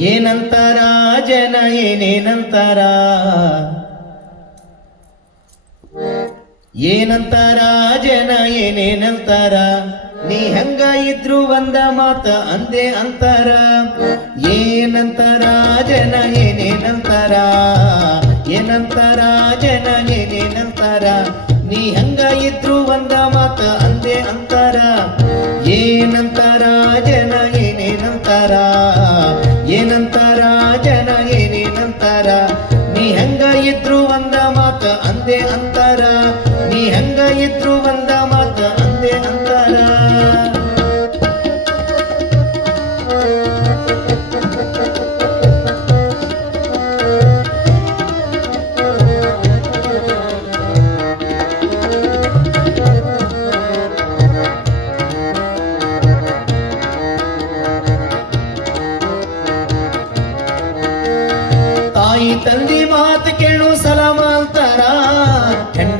ಏನಂತಾರ ಜನ, ಏನೇನಂತಾರ? ಏನಂತಾರ ಜನ, ಏನೇನಂತಾರ? ನೀ ಹೆಂಗ ಇದ್ರು ಒಂದ ಮಾತ, ಅಂದೆ ಅಂತಾರ. ಏನಂತಾರ ಜನ, ಏನೇನಂತಾರ? ಏನಂತಾರ ಜನ, ಏನೇನಂತಾರ? ನೀ ಹೆಂಗ ಇದ್ರು ಒಂದ ಮಾತ, ಅಂದೆ ಅಂತಾರ. ಏನಂತಾರ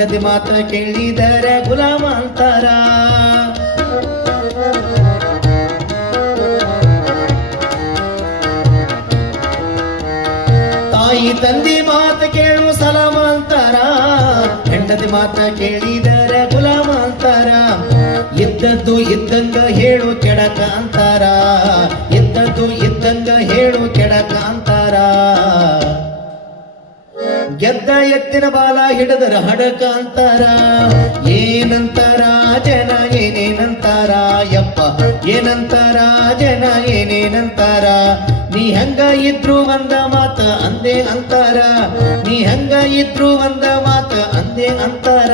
ಹೆಂಡತಿ ಮಾತ್ರ ಕೇಳಿದರೆ ಗುಲಾಮ ಅಂತಾರ? ತಾಯಿ ತಂದಿ ಮಾತು ಕೇಳು ಸಲಾಮ ಅಂತಾರ? ಹೆಂಡತಿ ಮಾತ್ರ ಕೇಳಿದರೆ ಗುಲಾಮ ಅಂತಾರ? ಇದ್ದದ್ದು ಇದ್ದಂಗ ಹೇಳು ಕೆಡಕ ಅಂತಾರ? ಇದ್ದದ್ದು ಇದ್ದಂಗ ಹೇಳು ಕೆಡಕ ಎತ್ತಿನ ಬಾಲ ಹಿಡಿದರ ಹಡಕ ಅಂತಾರ? ಏನಂತಾರ ಜನ, ಏನೇನಂತಾರ? ಯಪ್ಪ, ಏನಂತಾರ ಜನ, ಏನೇನಂತಾರ? ನೀ ಹಂಗ ಇದ್ರು ಒಂದ ಮಾತ, ಅಂದೇ ಅಂತಾರ? ನೀ ಹಂಗ ಇದ್ರು ಒಂದ ಮಾತ, ಅಂದೆ ಅಂತಾರ?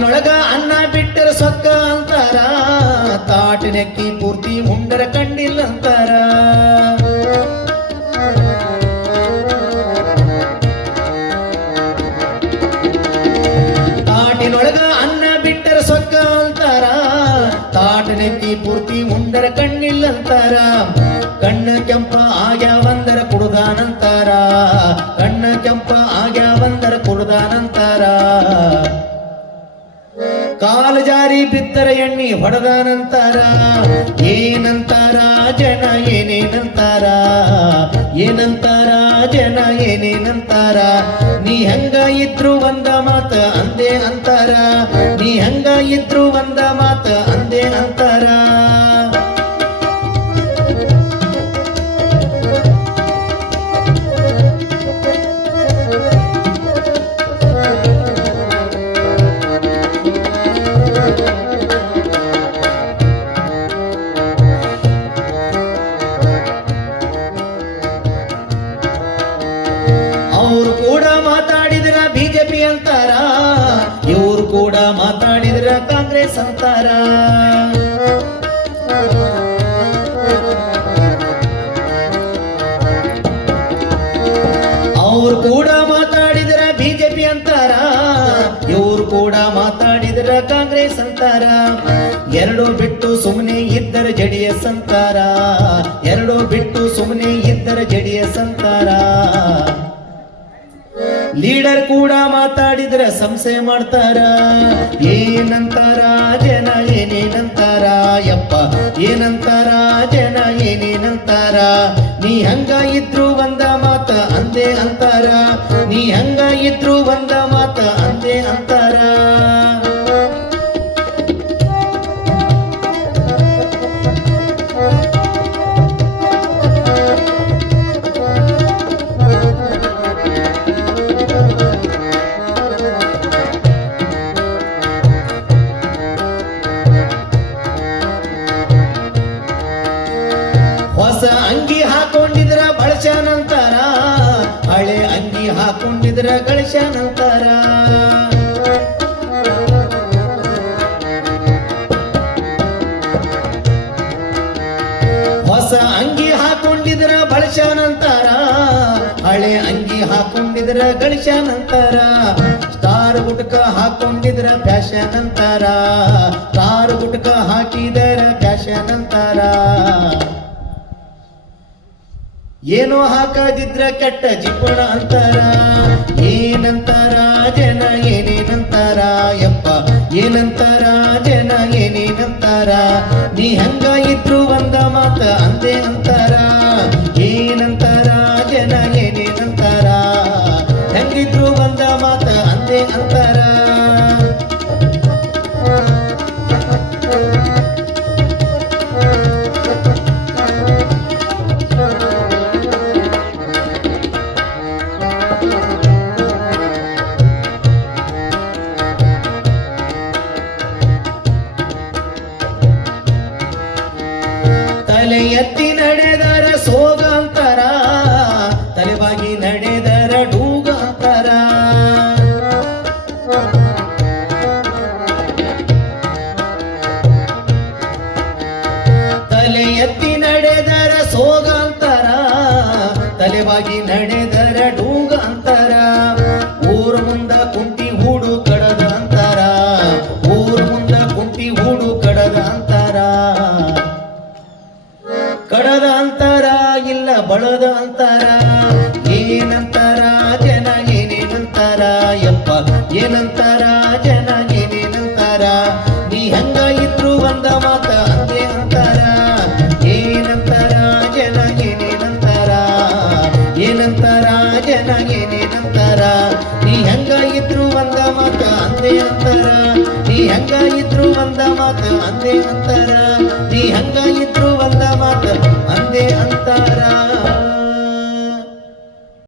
ತಾಟಿನೊಳಗ ಅನ್ನ ಬಿಟ್ಟರ ಸೊಕ್ಕ ಅಂತಾರ. ತಾಟಿನಕ್ಕಿ ಪೂರ್ತಿ ಉಂಡರ ಕಂಡಿಲ್ಲ ಅಂತಾರ ತಾಟಿನೊಳಗ ಅನ್ನ ಬಿಟ್ಟರ ಸೊಕ್ಕ ಅಂತಾರ. ತಾಟಿನಕ್ಕಿ ಪೂರ್ತಿ ಉಂಡರ ಕಣ್ಣಿಲ್ಲ ಅಂತಾರ ಕಣ್ಣ ಕೆಂಪ ಆಗ್ಯಾವಂದರ ಕುಡುಗಾನಂತಾರ ಕಣ್ಣ ಕೆಂಪ ಕಾಲ ಜಾರಿ ಬಿತ್ತರ ಎಣ್ಣಿ ಹೊಡೆದಾನಂತಾರ ಏನಂತಾರ ಜನ, ಏನೇನಂತಾರ? ಏನಂತಾರ ಜನ, ಏನೇನಂತಾರ? ನೀ ಹಂಗ ಇದ್ರು ಒಂದ ಮಾತ ಅಂದೆ ಅಂತಾರ. ನೀ ಹಂಗ ಇದ್ರು ಒಂದ ಮಾತ ಅಂದೆ ಅಂತಾರ. ಅವ್ರು ಕೂಡ ಮಾತಾಡಿದ್ರ ಬಿಜೆಪಿ ಅಂತಾರ. ಇವ್ರು ಕೂಡ ಮಾತಾಡಿದ್ರ ಕಾಂಗ್ರೆಸ್ ಅಂತಾರ. ಎರಡು ಬಿಟ್ಟು ಸುಮ್ಮನೆ ಇದ್ದರ ಜೆಡಿಎಸ್ ಅಂತಾರ. ಎರಡು ಬಿಟ್ಟು ಸುಮ್ಮನೆ ಇದ್ದರ ಜೆಡಿಎಸ್ ಅಂತಾರ. ಲೀಡರ್ ಕೂಡ ಮಾತಾಡಿದ್ರ ಸಂಶಯ ಮಾಡ್ತಾರ. ಏನಂತಾರ ಜನ ಏನೇನಂತಾರ? ಯಪ್ಪ, ಏನಂತಾರ ಜನ ಏನೇನಂತಾರ? ನೀ ಹಂಗ ಇದ್ರು ಒಂದ ಅಂದೆ ಅಂತಾರ. ನೀ ಹಂಗ ಇದ್ರು ಬಂದ ಮಾತ ಅಂದೆ ಅಂತಾರ. ಹಾಕೊಂಡಿದ್ರ ಗಳಿಸ್ಯಾನಂತಾರ ಹೊಸ ಅಂಗಿ ಹಾಕೊಂಡಿದ್ರ ಬಳಸ್ಯಾನಂತಾರ ಹಳೆ ಅಂಗಿ ಹಾಕೊಂಡಿದ್ರ ಗಳಿಸ್ಯಾನಂತಾರ ಸ್ಟಾರ್ ಗುಟ್ಕ ಹಾಕೊಂಡಿದ್ರ ಫ್ಯಾಷನ್ ಅಂತಾರ ಸ್ಟಾರ್ ಗುಟ್ಕ ಹಾಕಿದರ ಫ್ಯಾಷನ್ ಅಂತಾರ ಏನೋ ಹಾಕದಿದ್ರ ಕೆಟ್ಟ ಜಿಪುಣ ಅಂತಾರ. ಏನಂತಾರ ಜನ ಏನೇನಂತಾರ ನೀ ಹಂಗ ಇದ್ರು ಒಂದ ಮಾತ ಅಂದೆ ಅಂತಾರ ಏನಂತಾರ ಜನ ಏನೇನಂತಾರ ಹೆಂಗಿದ್ರು ಒಂದ ಮಾತ ಅಂದೆ ಅಂತಾರ ತಲೆ ಎತ್ತಿ ನಡೆದರ ಸೋಗಂತರ ತಲೆಬಾಗಿ ನಡೆದರ ಡೂಗಂತರ. ತಲೆ ಎತ್ತಿ ನಡೆದರ ಸೋಗಂತರ ತಲೆಬಾಗಿ ನಡೆದರ ಏನಂತಾರ ಜನ ಏನೇನಂತಾರ ನೀ ಹಂಗ ಇದ್ರು ಒಂದ ಮಾತ ಅಂದೆ ಅಂತಾರ? ಏನಂತಾರ ಜನ ಏನೇನಂತಾರ ಏನಂತಾರ ಜನ ಏನೇನಂತಾರ ನೀ ಹಂಗ ಇದ್ರು ಒಂದ ಮಾತ ಅಂದೆ ಅಂತಾರ? ನೀ ಹಂಗ ಇದ್ರು ಒಂದ ಮಾತ ಅಂದೆ ಅಂತಾರ? ನೀ ಹಂಗ ಇದ್ರು ಒಂದ ಮಾತ ಅಂದೆ ಅಂತಾರ?